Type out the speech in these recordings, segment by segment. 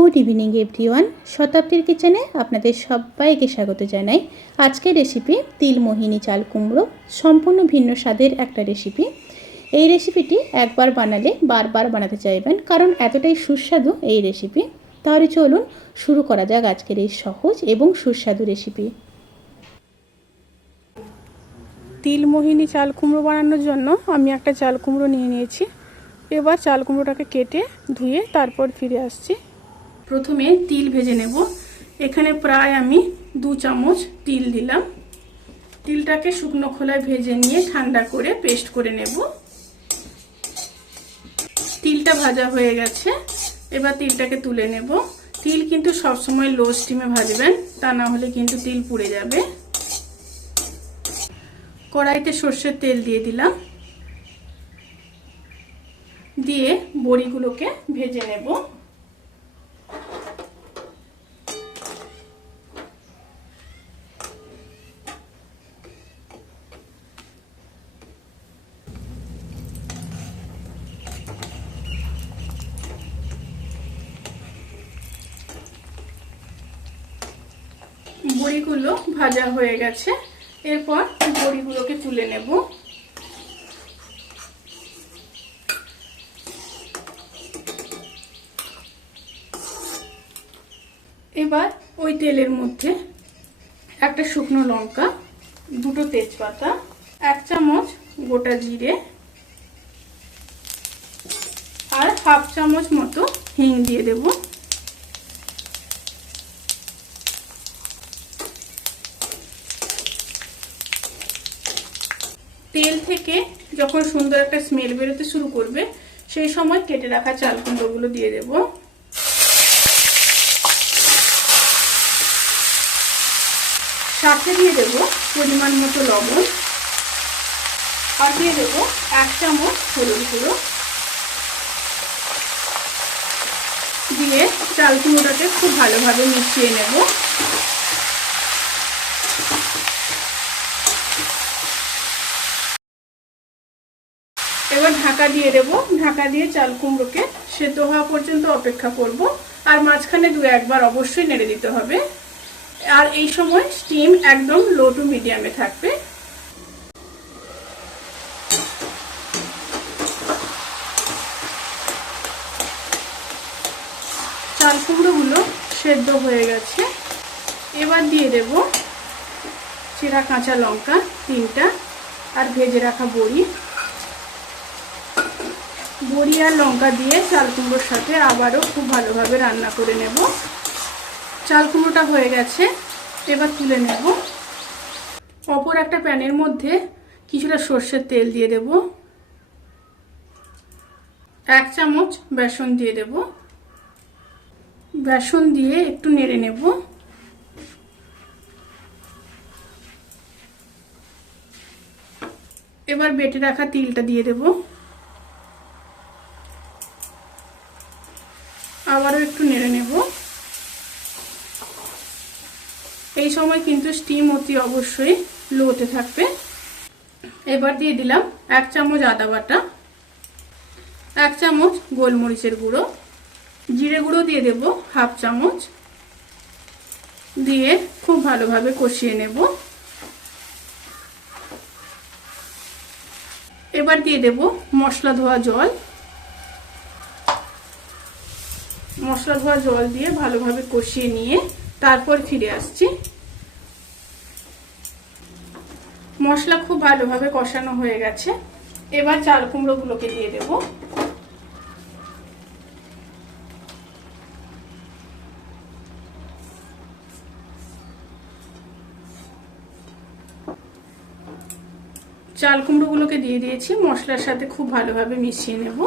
Good evening everyone. শতাব্দীর কিচেনে আপনাদের সবাইকে স্বাগত জানাই। আজকের রেসিপি তিলমোহিনী চাল কুমড়ো, সম্পূর্ণ ভিন্ন স্বাদের একটা রেসিপি। এই রেসিপিটি একবার বানালে বারবার বানাতে চাইবেন, কারণ এতটাই সুস্বাদু এই রেসিপি। তাহলে চলুন শুরু করা যাক আজকের এই সহজ এবং সুস্বাদু রেসিপি। তিলমোহিনী চাল কুমড়ো বানানোর জন্য আমি একটা চাল কুমড়ো নিয়ে নিয়েছি। এবার চাল কুমড়োটাকে কেটে ধুয়ে তারপর ফিরে আসছি। প্রথমে তিল ভেজে নেব। এখানে প্রায় আমি দু চামচ তিল দিলাম। তিলটাকে শুকনো খোলায় ভেজে নিয়ে ঠান্ডা করে পেস্ট করে নেব। তিলটা ভাজা হয়ে গেছে। এবার তিলটাকে তুলে নেব। তিল কিন্তু সবসময় লো স্টিমে ভাজবেন, তা না হলে কিন্তু তিল পুড়ে যাবে। কড়াইতে সর্ষের তেল দিয়ে দিলাম। দিয়ে বড়িগুলোকে ভেজে নেব। বড়িগুলো ভাজা হয়ে গেছে। এরপর বড়িগুলোকে তুলে নেব। এবার ওই তেলের মধ্যে একটা শুকনো লঙ্কা, দুটো তেজপাতা, এক চামচ গোটা জিরে আর হাফ চামচ মতো হিং দিয়ে দেব। তেল থেকে যখন সুন্দর একটা স্মেল বেরোতে শুরু করবে, সেই সময় কেটে রাখা চাল কুমড়োগুলো দিয়ে দেবো। সাথে দিয়ে দেব পরিমাণ মতো লবণ। আর দিয়ে দেব এক চামচ হলুদ গুঁড়ো। দিয়ে চাল কুমড়োটাকে খুব ভালোভাবে মিশিয়ে নেব। এবার ঢাকা দিয়ে দেব। ঢাকা দিয়ে চাল কুমড়োকে সেদ্ধ হওয়া পর্যন্ত অপেক্ষা করব। আর মাঝখানে দু একবার অবশ্যই নেড়ে দিতে হবে। আর এই সময় স্টিম একদম লো টু মিডিয়ামে থাকবে। চাল কুমড়োগুলো সেদ্ধ হয়ে গেছে। এবার দিয়ে দেব চেরা কাঁচা লঙ্কা তিনটা আর ভেজে রাখা বড়ি। বড়ি আর লঙ্কা দিয়ে চাল কুমড়োর সাথে আবারও খুব ভালোভাবে রান্না করে নেব। চাল কুমড়োটা হয়ে গেছে, এবার তুলে নেব। অপর একটা প্যানের মধ্যে কিছুটা সর্ষের তেল দিয়ে দেব। এক চামচ বেসন দিয়ে দেব। বেসন দিয়ে একটু নেড়ে নেব। এবার বেটে রাখা তিলটা দিয়ে দেব। আবারও একটু নেড়ে নেব। এই সময় কিন্তু স্টিম অতি অবশ্যই লোতে থাকবে। এবার দিয়ে দিলাম এক চামচ আদা বাটা, এক চামচ গোলমরিচের গুঁড়ো, জিরে গুঁড়ো দিয়ে দেব হাফ চামচ। দিয়ে খুব ভালোভাবে কষিয়ে নেব। এবার দিয়ে দেব মশলা ধোয়া জল। মশলা ধোয়া জল দিয়ে ভালোভাবে কষিয়ে নিয়ে তারপর ফিরে আসছি। মশলা খুব ভালোভাবে কষানো হয়ে গেছে। এবার চাল কুমড়োগুলোকে দিয়ে দেব। চাল কুমড়োগুলোকে দিয়ে দিয়েছি। মশলার সাথে খুব ভালোভাবে মিশিয়ে নেব।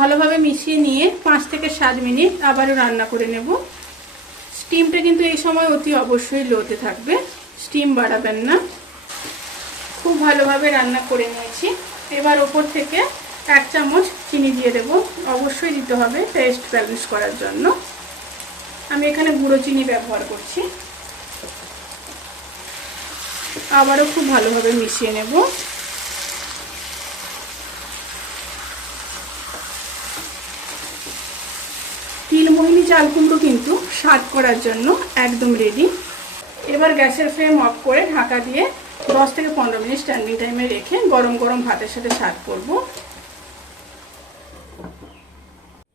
ভালোভাবে মিশিয়ে নিয়ে পাঁচ থেকে সাত মিনিট আবারও রান্না করে নেব। স্টিমটা কিন্তু এই সময় অতি অবশ্যই লোতে থাকবে, স্টিম বাড়াবেন না। খুব ভালোভাবে রান্না করে নিয়েছি। এবার ওপর থেকে এক চামচ চিনি দিয়ে দেব। অবশ্যই দিতে হবে টেস্ট ব্যালেন্স করার জন্য। আমি এখানে গুঁড়ো চিনি ব্যবহার করছি। আবারও খুব ভালোভাবে মিশিয়ে নেব। চাল কুমড়ো কিন্তু স্বাদ করার জন্য একদম রেডি এবার গ্যাসের ফ্লেম অফ করে ঢাকা দিয়ে দশ থেকে পনেরো মিনিট স্ট্যান্ডিং টাইমে রেখে গরম গরম ভাতের সাথে সার্ভ করব।